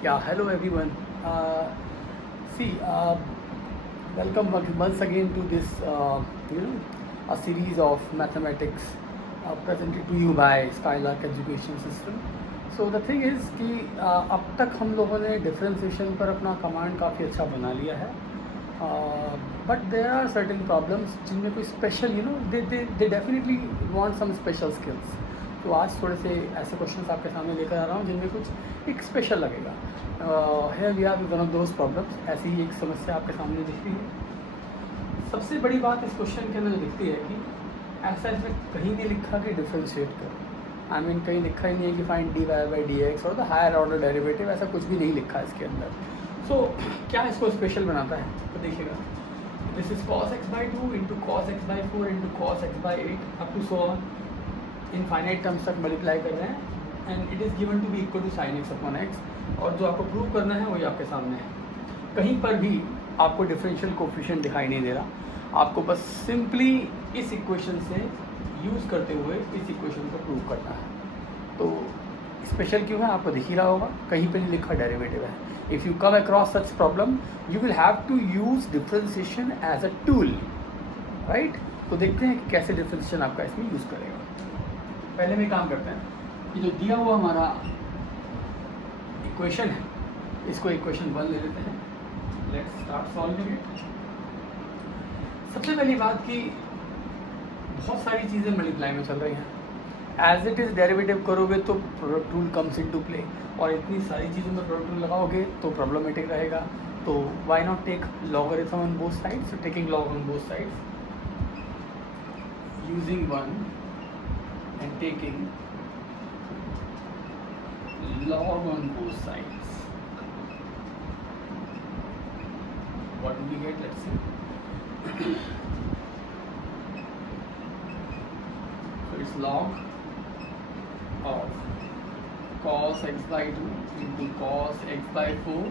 Yeah, hello everyone. See, welcome once again to this, a series of mathematics presented to you by Skylark Education System. So the thing is कि अब तक हम लोगों ने differentiation पर अपना command काफ़ी अच्छा बना लिया है, but there are certain problems जिनमें कोई special they definitely want some special skills. तो आज थोड़े से ऐसे क्वेश्चंस आपके सामने लेकर आ रहा हूँ जिनमें कुछ एक स्पेशल लगेगा. है we are one of those problems. ऐसी ही एक समस्या आपके सामने दिख रही है. सबसे बड़ी बात इस क्वेश्चन के अंदर दिखती है कि ऐसा इसमें कहीं नहीं लिखा कि डिफ्रेंशिएट करो. आई मीन कहीं लिखा ही नहीं है कि find D Y by D X और द हायर ऑर्डर डेरिवेटिव. ऐसा कुछ भी नहीं लिखा है इसके अंदर. सो क्या इसको स्पेशल बनाता है तो देखिएगा, this is cos x by 2 into cos X by 4 into cos X by 8 up to so on. Infinite terms तक मल्टीप्लाई कर रहे हैं and it is given to be equal to sine X upon X. और जो आपको prove करना है वही आपके सामने है. कहीं पर भी आपको डिफरेंशियल कोफिशिएंट दिखाई नहीं दे रहा. आपको बस सिंपली इस इक्वेशन से यूज़ करते हुए इस इक्वेशन को प्रूव करना है. तो स्पेशल क्यों है आपको दिख ही रहा होगा, कहीं पर नहीं लिखा डेरिवेटिव है. If you come across such problem you will have to use differentiation as a tool, right. तो देखते हैं कि कैसे डिफरेंशिएशन आपका इसमें यूज़ करेगा. पहले में काम करते हैं कि जो दिया हुआ हमारा इक्वेशन है इसको इक्वेशन 1 ले लेते हैं. Let's start solving it. सबसे पहली बात कि बहुत सारी चीज़ें मल्टीप्लाई में चल रही हैं. एज इट इज़ डेरिवेटिव करोगे तो product rule comes into play, और इतनी सारी चीज़ों में प्रोडक्ट रूल लगाओगे तो प्रॉब्लमेटिक रहेगा. तो why not take logarithm on both sides. So taking log on both sides using 1 and taking log on both sides. What do we get? Let's see. So it's log of cos x by 2 into cos x by 4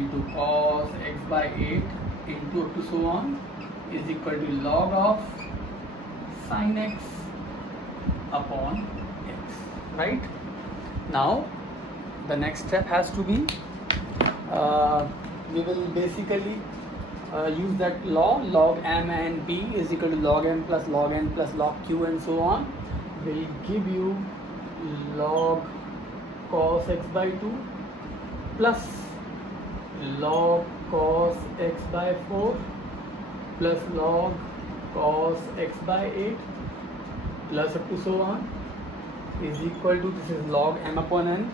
into cos x by 8 into up to so on is equal to log of sin x upon x, right. Now the next step has to be, we will basically use that law, log m and p is equal to log m plus log n plus log q and so on will give you log cos x by 2 plus log cos x by 4 plus log cos x by 8 plus up to so on is equal to, this is log M upon N.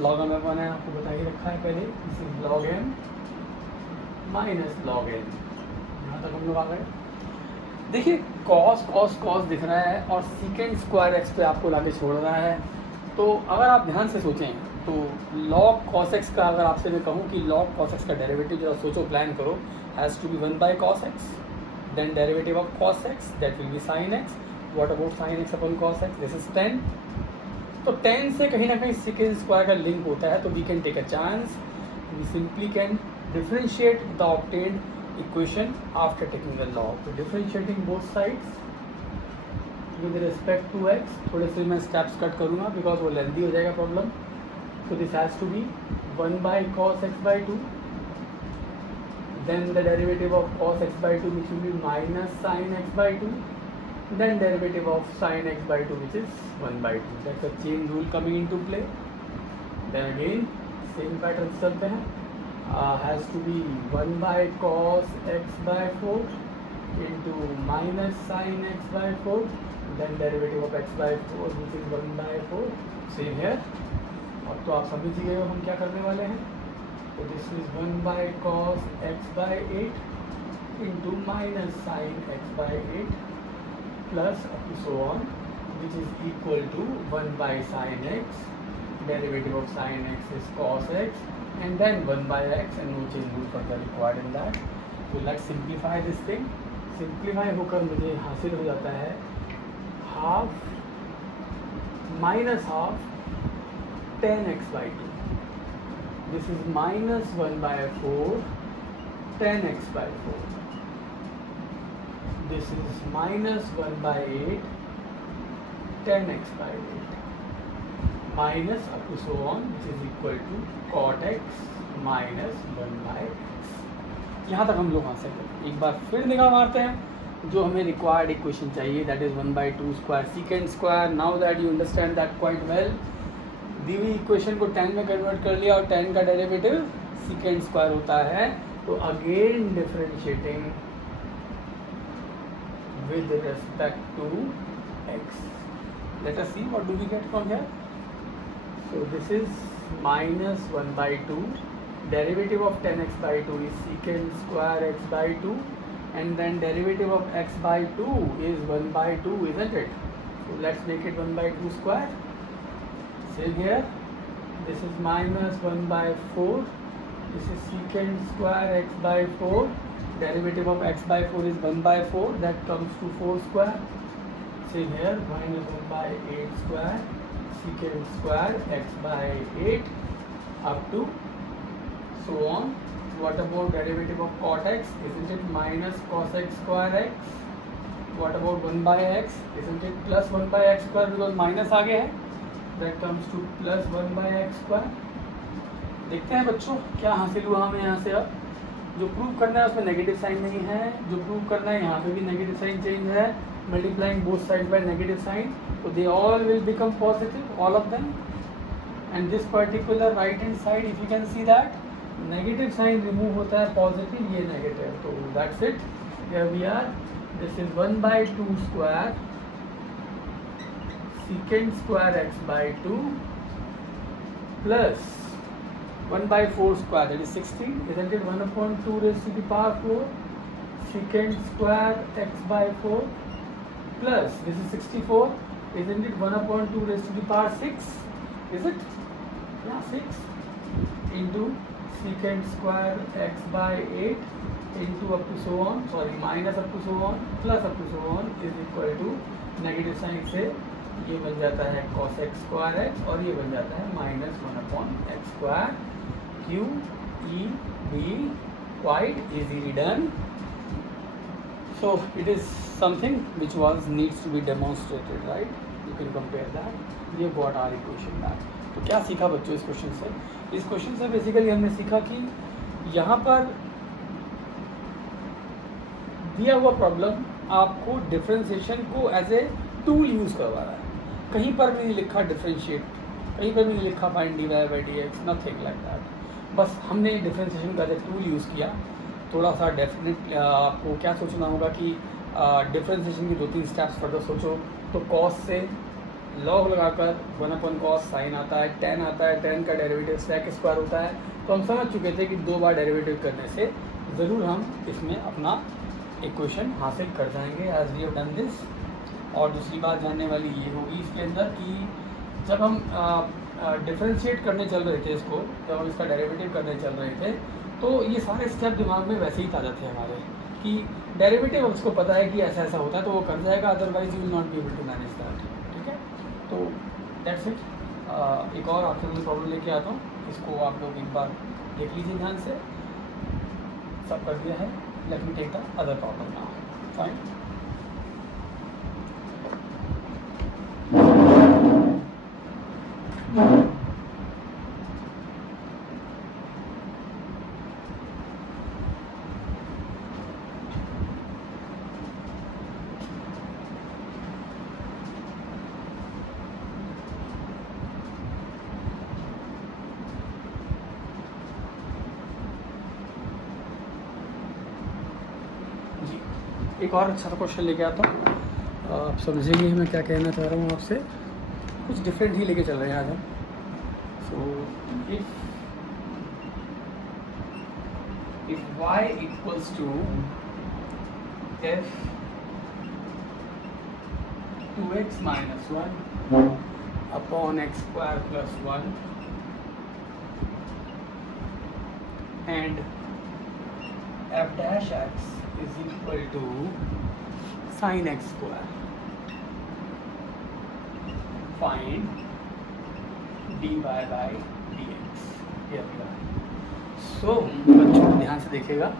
Log M upon N आपको बता ही रखा है पहले. This is log M minus log N. यहाँ तक हम लोग आ गए. देखिए कॉस कॉस कॉस दिख रहा है और सीकेंड स्क्वायर एक्स पे आपको लाके छोड़ रहा है. तो अगर आप ध्यान से सोचें तो लॉग कॉस एक्स का, अगर आपसे मैं कहूँ कि लॉग कॉस एक्स का डेरिवेटिव जो सोचो प्लान करो, has to be 1 by cos X, then derivative of cos X that will be sine X. What about sin x upon cos x? This is 10. तो 10 से कहीं ना कहीं secant स्क्वायर का लिंक होता है. तो we can take a chance. We simply can differentiate the obtained equation after taking the log. तो differentiating both sides with respect to x. थोड़े से मैं steps कट करूँगा because वो lengthy हो जाएगा problem. So this has to be 1 by cos x by 2. Then the derivative of cos x by 2 which will be minus sin x by 2. Then derivative of sin x by 2 which is 1 by 2. That's a chain rule coming into play. Then again same pattern चलते हैं. Has to be 1 by cos x by 4 into minus sin x by 4. Then derivative of x by 4 which is 1 by 4. Same here. अब तो आप समझ ही गए हो हम क्या करने वाले हैं. तो this is 1 by cos x by 8 into minus sin x by 8 plus up to so on which is equal to 1 by sin x. Derivative of sin x is cos x and then 1 by x and no chain rule further required in that. So let's simplify this thing. Simplify होकर मुझे हासिल हो जाता है half minus half 10x by 2. This is minus 1 by 4 10x by 4. This is minus 1 by 8 10x by 8. minus up to so on, which is equal to cot x minus 1/x। यहाँ तक हम लोग आंसर करें। एक बार फिर निगाह मारते हैं जो हमें रिक्वायर्ड इक्वेशन चाहिए, that is 1/2 square secant square. Now that you understand that quite well, दी हुई इक्वेशन को tan में कन्वर्ट कर लिया और tan का डेरिवेटिव सीकेंड स्क्वायर होता है, तो again differentiating with respect to x, let us see what do we get from here. So this is minus 1/2, derivative of 10x by 2 is secant square x by 2, and then derivative of x by 2 is 1/2, isn't it? So let's make it 1/2 square. Same here, this is minus 1/4, this is secant square x by 4, derivative of x by 4 is 1/4, that comes to 4 square. Same here, minus 1/8 square, secant square x by 8 up to so on. What about derivative of cot x? Isn't it minus cos x square x? What about 1/x? Isn't it plus 1/x square because minus आगे है? That comes to plus 1/x square. देखते हैं बच्चों क्या हासिल हुआ हमें यहाँ से। अब जो प्रूव करना है उसमें नेगेटिव साइन नहीं है, जो प्रूव करना है यहाँ पे भी नेगेटिव साइन चेंज है, multiplying both side by negative sign, तो they all will become positive, all of them. And this particular right hand side, if you can see that, negative sign remove होता है, positive ये negative, तो that's it. Here we are, this is 1/2 square secant square x by 2 plus 1/4 square, that is 16, isn't it? 1/2 raised to the power 4 secant square x by 4 plus this is 64, isn't it? 1/2 raised to the power 6, is it? Yeah, 6 into secant square x by 8 into up to so on, sorry, minus up to so on plus up to so on is equal to negative sine से ये बन जाता है cos x square x और ये बन जाता है minus 1/x square q e b, quite easily done. So it is something which needs to be demonstrated, right? You can compare that. ये got our equation back. तो क्या सीखा बच्चों इस क्वेश्चन से? इस क्वेश्चन से बेसिकली हमने सीखा कि यहाँ पर दिया हुआ प्रॉब्लम आपको डिफरेंशिएशन को एज ए टूल यूज़ करवा रहा है। कहीं पर भी नहीं लिखा डिफरेंशिएट, कहीं पर भी नहीं लिखा find dy/dx, nothing like that. बस हमने डिफरेंशिएशन का एज ए टूल यूज़ किया। थोड़ा सा डेफिनेट आपको क्या सोचना होगा कि डिफरेंशिएशन की 2-3 स्टेप्स फर्दर सोचो। तो कॉस से लॉग लगाकर 1/cos साइन आता है, tan आता है, tan का डेरिवेटिव sec स्क्वायर होता है। तो हम समझ चुके थे कि 2 बार डेरिवेटिव करने से ज़रूर हम इसमें अपना इक्वेशन हासिल कर जाएंगे, as we have done this. और दूसरी बात जानने वाली ये होगी इसके अंदर कि जब हम डिफरेंशिएट करने चल रहे थे इसको, जब हम इसका डेरिवेटिव करने चल रहे थे, तो ये सारे स्टेप दिमाग में वैसे ही ताज़ा थे हमारे कि डेरिवेटिव उसको पता है कि ऐसा ऐसा होता है तो वो कर जाएगा, otherwise you will not be able to manage that. ठीक है, तो दैट्स इट। एक और आपसे मैं प्रॉब्लम लेके आता हूँ, इसको आप लोग एक बार देख लीजिए ध्यान से। सब कर दिया है, let me take the other problem now. Fine, एक और अच्छा सा क्वेश्चन लेके आता हूँ, आप समझेंगे मैं क्या कहना चाह रहा हूँ आपसे। कुछ डिफरेंट ही लेके चल रहे हैं आज हम। So if y equals to f 2x minus 1 upon x square plus 1 and f dash x is equal to sin x square, find dy by dx। ये अगला है। सो बच्चों ध्यान से देखिएगा,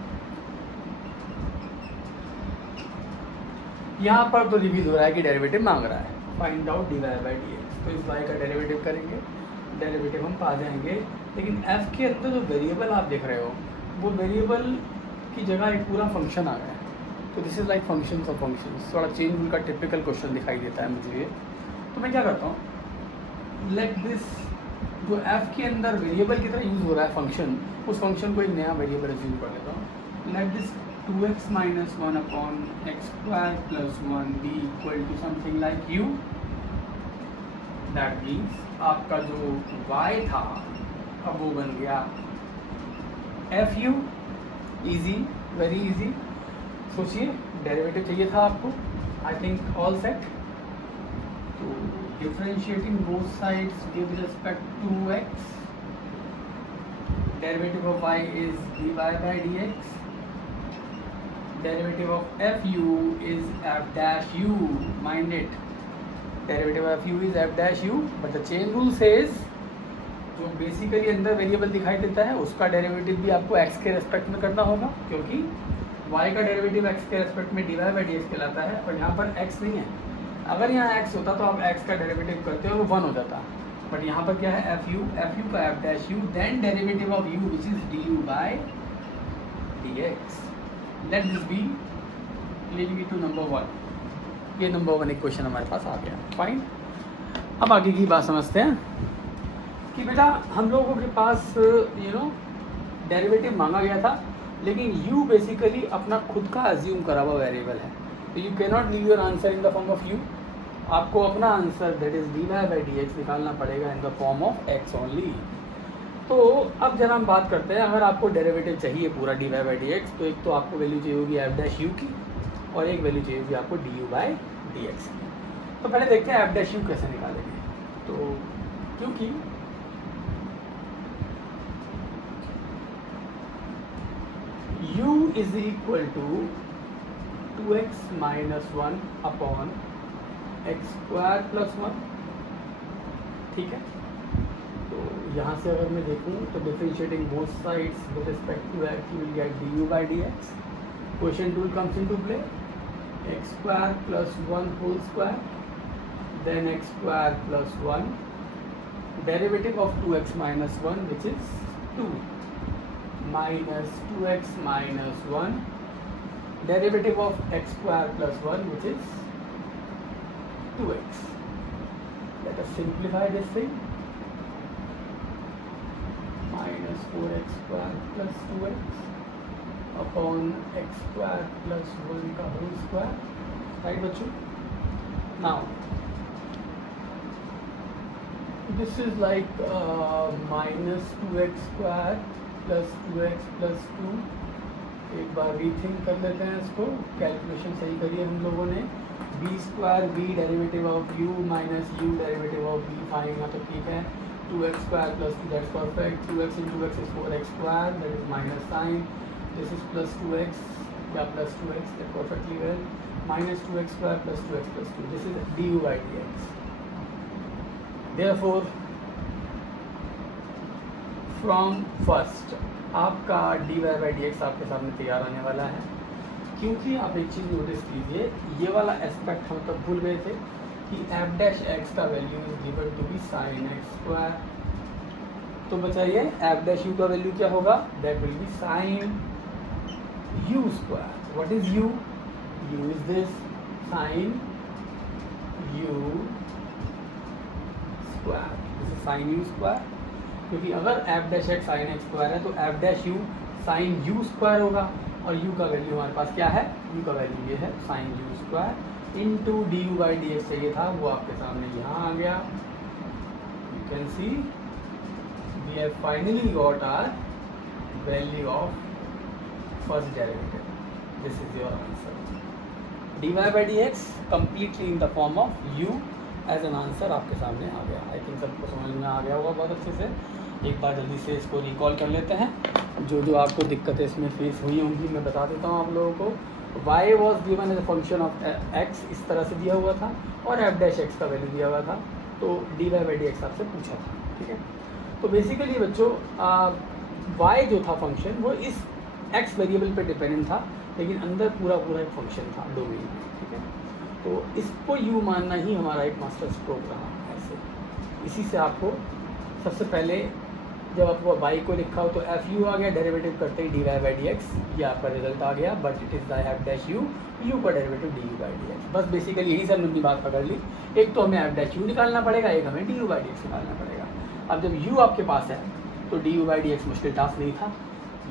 यहाँ पर तो रिवील हो रहा है कि डेरिवेटिव मांग रहा है। Find out D Y by D X. तो इस वाई का डेरिवेटिव करेंगे, डेरिवेटिव हम पा जाएंगे। लेकिन एफ के अंदर जो वेरिएबल आप देख रहे हो वो वेरिएबल की जगह एक पूरा फंक्शन आ गया है। तो this is like functions of functions, थोड़ा चेंज रूल का टिपिकल क्वेश्चन दिखाई देता है मुझे ये। तो मैं क्या करता हूँ, लेट दिस जो एफ के अंदर वेरिएबल की तरह यूज़ हो रहा है फंक्शन, उस फंक्शन को एक नया वेरिएबल एज्यूम कर लेता हूँ। Let this 2x minus 1 upon x square plus 1 be equal to something like u. That means आपका जो y था अब वो बन गया fu। easy, very easy। सोचिए डेरिवेटिव चाहिए था आपको, आई थिंक ऑल सेट। तो differentiating both sides with respect to x, derivative of y is dy by dx, derivative of fu is f dash u, mind it, derivative of fu is f dash u, but the chain rule says जो basically अंदर variable दिखाई देता है उसका derivative भी आपको x के respect में करना होगा, क्योंकि y का डेरिवेटिव x के रेस्पेक्ट में dy by dx कहलाता है, और यहाँ पर x नहीं है। अगर यहाँ x होता तो आप x का डेरिवेटिव करते हो वो 1 हो जाता, बट यहाँ पर क्या है fu का f dash u, then derivative of u which is du by dx। Let this be leading to number 1। ये नंबर 1 इक्वेशन हमारे पास आ गया, फाइन। अब आगे की बात समझते हैं कि बेटा हम लोगों के पास डेरिवेटिव मांगा गया था, लेकिन u बेसिकली अपना खुद का अज्यूम करा हुआ वेरिएबल है, तो you can not leave your answer in the form of u। आपको अपना answer that is dy by dx निकालना पड़ेगा इन the form of x only. तो अब जरा हम बात करते हैं, अगर आपको डेरिवेटिव चाहिए पूरा dy by dx, तो एक तो आपको वैल्यू चाहिए होगी f dash u की, और एक वैल्यू चाहिए होगी आपको du by dx की। तो पहले देखते हैं f dash u कैसे निकालेंगे। तो क्योंकि u is equal to 2x minus 1 upon x square plus 1, ठीक है। तो यहाँ से अगर मैं देखूँ तो differentiating both sides with respect to x, you will get du by dx। Question tool comes into play, x square plus 1 whole square, then x square plus 1, derivative of 2x minus 1 which is 2, minus 2x minus 1, derivative of x square plus 1 which is 2x। Let us simplify this thing, minus 4x square plus 2x upon x square plus 1 का whole square, right बच्चों। Now this is like minus 2x square plus 2x plus 2। एक बार rethink कर लेते हैं इसको, calculation सही करिए हम लोगों ने। B square B derivative of U minus U derivative of B, fine, यहाँ तो ठीक है। 2x square plus 2, that's perfect. 2x into X is 4x square, that is minus sign, this is plus 2x या plus 2x, that perfectly well, minus 2x square plus 2x plus 2, this is du by dx। Therefore from first आपका dy by dx आपके सामने तैयार आने वाला है, क्योंकि आप एक चीज़ नोटिस कीजिए, ये वाला एस्पेक्ट हम तब भूल गए थे कि f डैश x का value is given to be sine x square. तो बचाइए f डैश u का वैल्यू क्या होगा, that will be sine u square. What is u? u is this sine u square, this is sine u square, क्योंकि अगर f dash x sine x square है तो f dash u sine u square होगा, और u का value हमारे पास क्या है, u का वैल्यू ये है sine u square into D U by D X चाहिए था, वो आपके सामने यहाँ आ गया। You can see we have finally got our value of first derivative, this is your answer. D Y by D X completely in the form of u as an answer आपके सामने आ गया। आई थिंक सबको समझ में आ गया होगा बहुत अच्छे से। एक बार जल्दी से इसको रिकॉल कर लेते हैं, जो जो आपको दिक्कतें इसमें फेस हुई होंगी मैं बता देता हूँ आप लोगों को। y was given as a function of x, इस तरह से दिया हुआ था, और f डैश x का वैल्यू दिया हुआ था, तो dy बाई डी एक्स आपसे पूछा था, ठीक है। तो बेसिकली बच्चों y जो था फंक्शन वो इस x वेरिएबल पे डिपेंडेंट था, लेकिन अंदर पूरा पूरा एक फंक्शन था डोमेन में, ठीक है। तो इसको यू मानना ही हमारा एक मास्टर स्ट्रोक रहा ऐसे। इसी से आपको सबसे पहले जब आपको y को लिखा हो तो एफ यू आ गया, डेरिवेटिव करते ही D Y by D X, ये आपका रिजल्ट आ गया, but it is I have dash U, U का derivative D U by D X. बस बेसिकली यही सब अपनी बात पकड़ ली। एक तो हमें एफ डैश यू निकालना पड़ेगा, एक हमें D U by D x निकालना पड़ेगा। अब जब यू आपके पास है तो D U by D x मुश्किल टास्क नहीं था,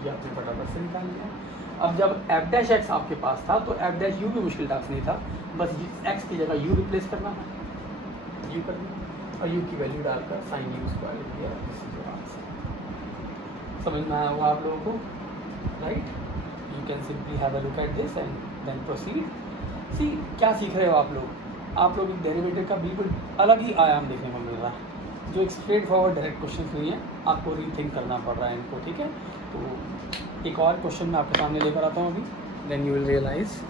ये आपने फटाफट से निकाल लिया। अब जब एफ डैश एक्स आपके पास था तो एफ डैश यू भी मुश्किल टास्क नहीं था, बस एक्स की जगह यू रिप्लेस करना है, यू करना और यू की वैल्यू डालकर साइन यू स्क्वायर दिया। समझ में आया होगा आप लोगों को, right? You can simply have a look at this and then proceed. See क्या सीख रहे हो आप लोग? आप लोग एक डेरिवेटिव का बिल्कुल अलग ही आयाम देखने को मिल रहा है, जो एक स्ट्रेट फॉरवर्ड डायरेक्ट क्वेश्चन नहीं है, आपको रीथिंक करना पड़ रहा है इनको, ठीक है? तो एक और क्वेश्चन मैं आपके सामने लेकर आता हूँ अभी, then you will realise.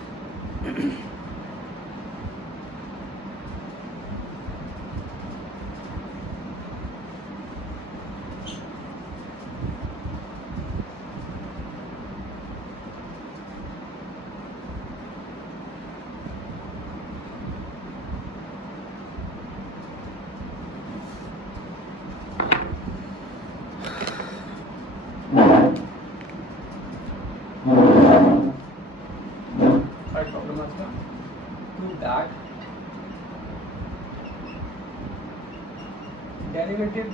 Derivative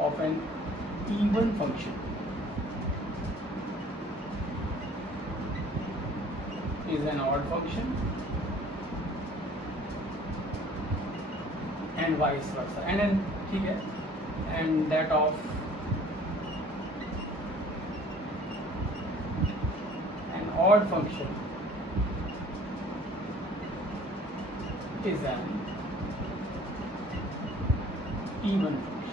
of an even function is an odd function and vice versa, and then ठीक है, and that of an odd function is an even function.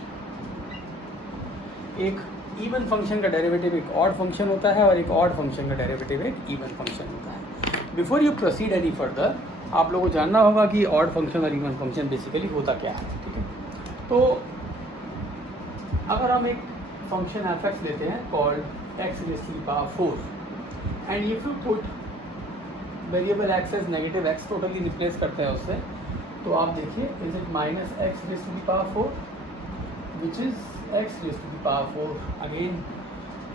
एक इवन फंक्शन का डेरिवेटिव एक odd function होता है और एक odd function का डेरिवेटिव एक इवन फंक्शन होता है। Before you proceed any further, आप लोगों को जानना होगा कि ऑड फंक्शन और इवन फंक्शन बेसिकली होता क्या है, ठीक है? तो अगर हम एक फंक्शन एफ एक्स लेते हैं called X raise to the power 4 and if you put variable X as negative X, totally replace करते हैं उससे, तो आप देखिए is it minus X raise to the power 4 which is X raise to the power 4 again.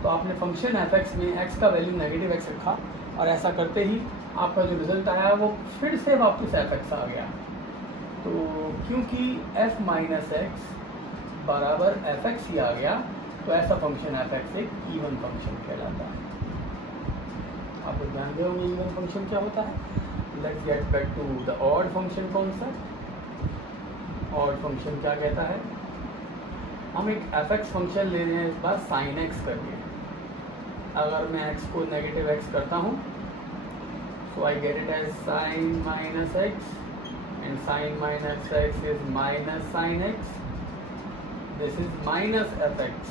तो आपने function F X में X का वैल्यू नेगेटिव एक्स रखा और ऐसा करते ही आपका जो रिजल्ट आया वो फिर से वापस एफ एक्स आ गया। तो क्योंकि एफ माइनस एक्स बराबर एफ एक्स ही आ गया, तो ऐसा फंक्शन एफ एक्स एक इवन फंक्शन कहलाता है। आप लोग ध्यान दोगे इवन फंक्शन क्या होता है। Let's get back to the odd function concept. Odd function क्या कहता है, हम एक एफ एक्स फंक्शन ले रहे हैं इस बार साइन एक्स करके। अगर मैं एक्स को नेगेटिव एक्स करता हूँ so I get it as sine minus X and sine minus x is minus sine X, this is minus F X.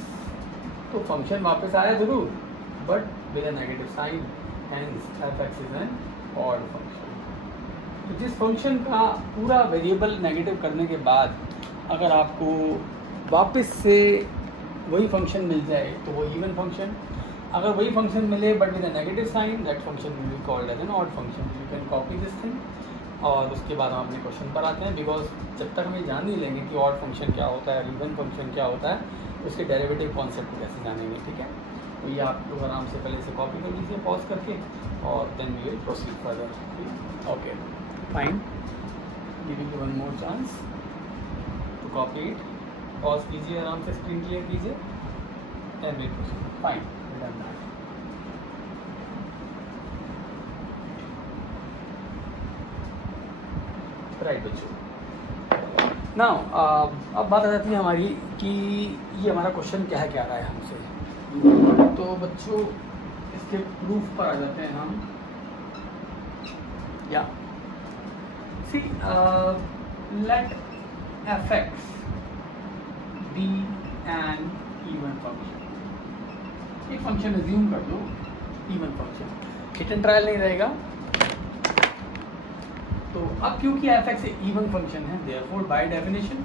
तो फंक्शन वापस आया जरूर but with a negative sign, hence F X is an odd function. तो जिस function का पूरा variable negative करने के बाद अगर आपको वापस से वही फंक्शन मिल जाए तो वो इवन फंक्शन, अगर वही फंक्शन मिले but with a negative sign, that function will be called as an odd function. You can copy this thing और उसके बाद हम अपने क्वेश्चन पर आते हैं, बिकॉज जब तक हमें जान नहीं लेंगे कि ऑड फंक्शन क्या होता है और इवन फंक्शन क्या होता है, उसके डेरिवेटिव कॉन्सेप्ट को कैसे जानेंगे, ठीक है? तो ये आप लोग आराम से पहले से कॉपी कर लीजिए पॉज करके और then we will proceed further. Okay fine, giving you one more chance to copy it. Pause कीजिए, आराम से स्क्रीन क्लियर कीजिए, then we proceed. Fine, done that. Right बच्चों, नाउ अब बात आ जाती है हमारी कि ये हमारा क्वेश्चन क्या है, क्या रहा है हमसे। तो बच्चों इसके प्रूफ पर आ जाते हैं हम। या see let F X be an even function. एक फंक्शन एज्यूम कर दो even function, hit and trial नहीं रहेगा। तो अब क्योंकि एफ एक्स इवन फंक्शन है, देयरफॉर बाय डेफिनेशन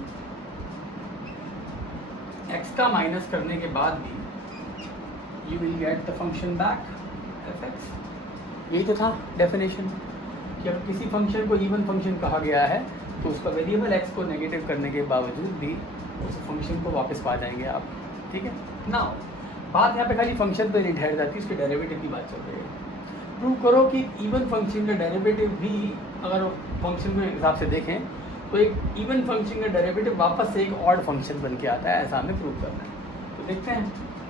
एक्स का माइनस करने के बाद भी you will get the function back F X. यही तो था डेफिनेशन। कि अगर किसी फंक्शन को इवन फंक्शन कहा गया है तो उसका वेरिएबल एक्स को नेगेटिव करने के बावजूद भी उस फंक्शन को वापस पा जाएंगे आप, ठीक है ना। बात यहाँ पे खाली फंक्शन पे नहीं ठहर जाती, उसके डेरिवेटिव की बात चल रही है। प्रूव करो कि इवन फंक्शन का डेरिवेटिव भी, अगर फंक्शन के हिसाब से देखें तो एक इवन फंक्शन का डेरिवेटिव वापस से एक ऑड फंक्शन बन के आता है, ऐसा हमें प्रूव करना है। तो देखते हैं,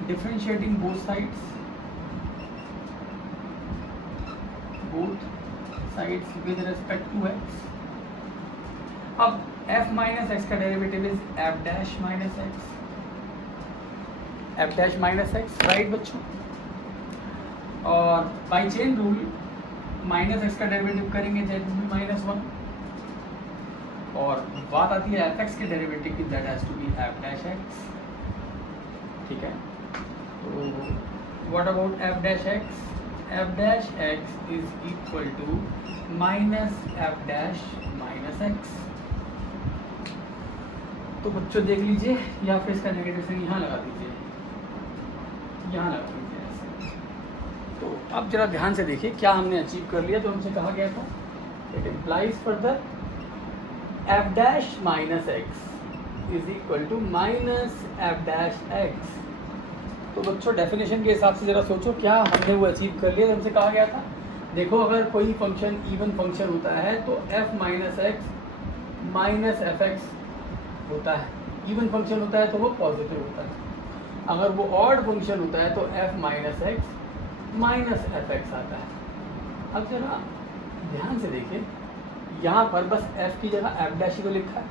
differentiating both sides with respect to x. अब f माइनस एक्स का derivative is f dash minus x, f dash minus x, right बच्चों। और by chain rule minus x का डेरिवेटिव करेंगे that will be minus one, और बात आती है एफ एक्स के डेरिवेटिव की, that has to be f dash x, ठीक है। तो what about f dash x? F dash x is equal to minus F dash minus x. तो बच्चों देख लीजिए, या फिर इसका नेगेटिव साइन यहाँ लगा दीजिए, यहाँ लगा दीजिए ऐसे। तो अब जरा ध्यान से देखिए क्या हमने अचीव कर लिया। तो हमसे कहा गया था it implies further f dash minus x is equal to minus F dash x. तो बच्चों डेफिनेशन के हिसाब से ज़रा सोचो क्या हमने वो अचीव कर लिया। हमसे कहा गया था देखो अगर कोई फंक्शन इवन फंक्शन होता है तो f minus x minus F x होता है, इवन फंक्शन होता है तो वो पॉजिटिव होता है। अगर वो ऑड फंक्शन होता है तो f minus x minus F x आता है। अब जरा ध्यान से देखिए, यहाँ पर बस f की जगह f डैश को लिखा है।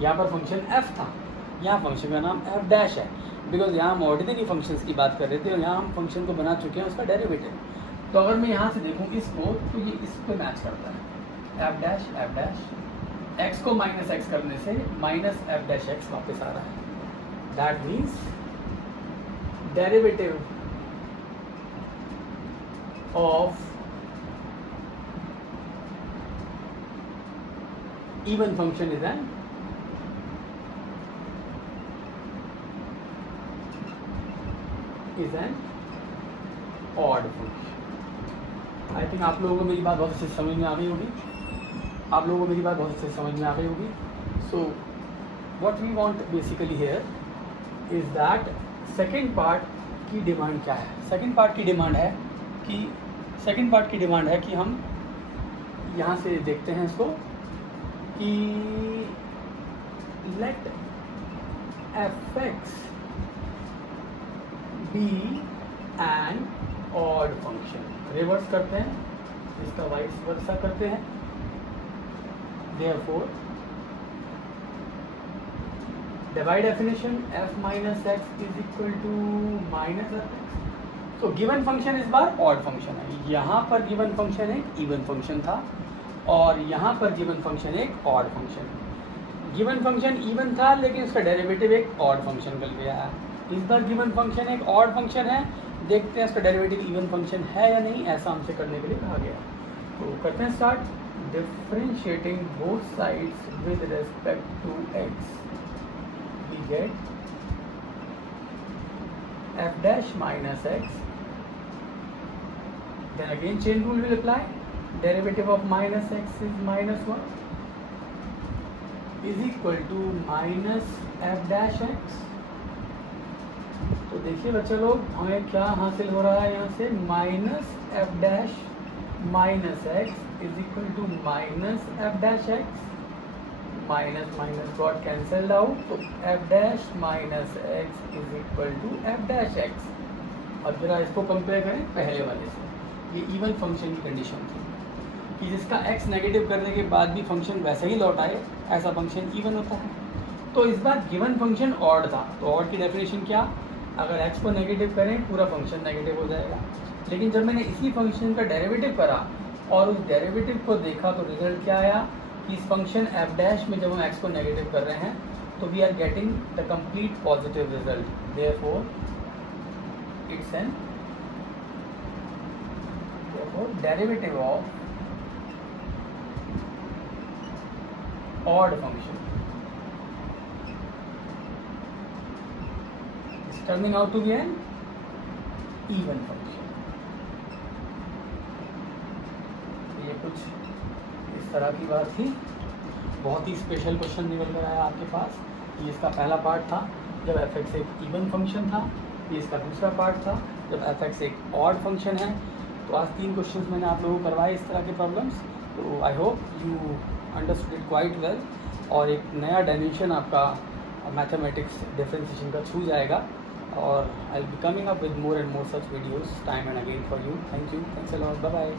यहाँ पर फंक्शन f था, यहाँ फंक्शन का नाम f डैश है, बिकॉज यहाँ हम ऑर्डिनरी फंक्शंस की बात कर रहे थे और यहाँ हम फंक्शन को बना चुके हैं उसका डेरिवेटिव। तो अगर मैं यहाँ से देखूँ इसको तो ये इस पे मैच करता है, f डैश x को माइनस एक्स करने से माइनस एफ डैश एक्स वापस आ रहा है। That means derivative of even function is an odd function। I think आप लोगों को मेरी बात बहुत अच्छे से समझ में आ गई होगी, आप लोगों को मेरी बात बहुत अच्छे से समझ में आ गई होगी। So what we want basically here is that second part की डिमांड क्या है। सेकंड पार्ट की डिमांड है कि हम यहाँ से देखते हैं इसको कि let f(x) be an odd function। Reverse करते हैं, इसका वाइस वर्सा करते हैं। therefore divide definition f minus x is equal to minus f(x)। तो गिवन फंक्शन इस बार ऑड फंक्शन है। यहाँ पर गिवन फंक्शन एक इवन फंक्शन था और यहाँ पर गिवन फंक्शन एक odd function. Given function even था लेकिन उसका डेरिवेटिव एक ऑड फंक्शन बन गया है। इस बार गिवन फंक्शन एक ऑड फंक्शन है, देखते हैं उसका डेरिवेटिव इवन फंक्शन है या नहीं, ऐसा हमसे करने के लिए कहा गया। तो करते हैं start. Differentiating both sides with respect to x, we get f dash minus x, then again chain rule will apply. Derivative of minus x is minus 1 is equal to minus f dash x। तो देखिए बच्चे लोग हमें क्या हासिल हो रहा है यहाँ से, minus F dash minus x is equal to minus F dash X, minus minus got cancelled out, तो F dash minus x is equal to F dash X. अब जरा इसको कंपेयर करें पहले वाले से, ये इवन फंक्शन की कंडीशन थी कि जिसका x नेगेटिव करने के बाद भी फंक्शन वैसे ही लौट आए, ऐसा फंक्शन इवन होता है। तो इस बार गिवन फंक्शन ऑड था, तो ऑड की डेफिनेशन क्या, अगर x को नेगेटिव करें पूरा फंक्शन नेगेटिव हो जाएगा। लेकिन जब मैंने इसी फंक्शन का डेरिवेटिव करा और उस डेरिवेटिव को देखा तो रिजल्ट क्या आया कि इस फंक्शन f डैश में जब हम x को नेगेटिव कर रहे हैं तो we are getting the complete positive result. Therefore it's an derivative of odd function is turning out to be an even function। ये कुछ इस तरह की बात थी। बहुत ही स्पेशल क्वेश्चन निकल कर आया आपके पास। ये इसका पहला पार्ट था जब f(x) एक इवन फंक्शन था। ये इसका दूसरा पार्ट था जब f(x) एक ऑड फंक्शन है। तो आज 3 क्वेश्चंस मैंने आप लोगों को करवाए इस तरह के प्रॉब्लम्स। तो I hope you understood it quite well और एक नया डायमेंशन आपका मैथमेटिक्स डिफरेंशिएशन का छू जाएगा। और I will be coming up with more and more such videos time and again for you. Thank you, thanks a lot, bye bye.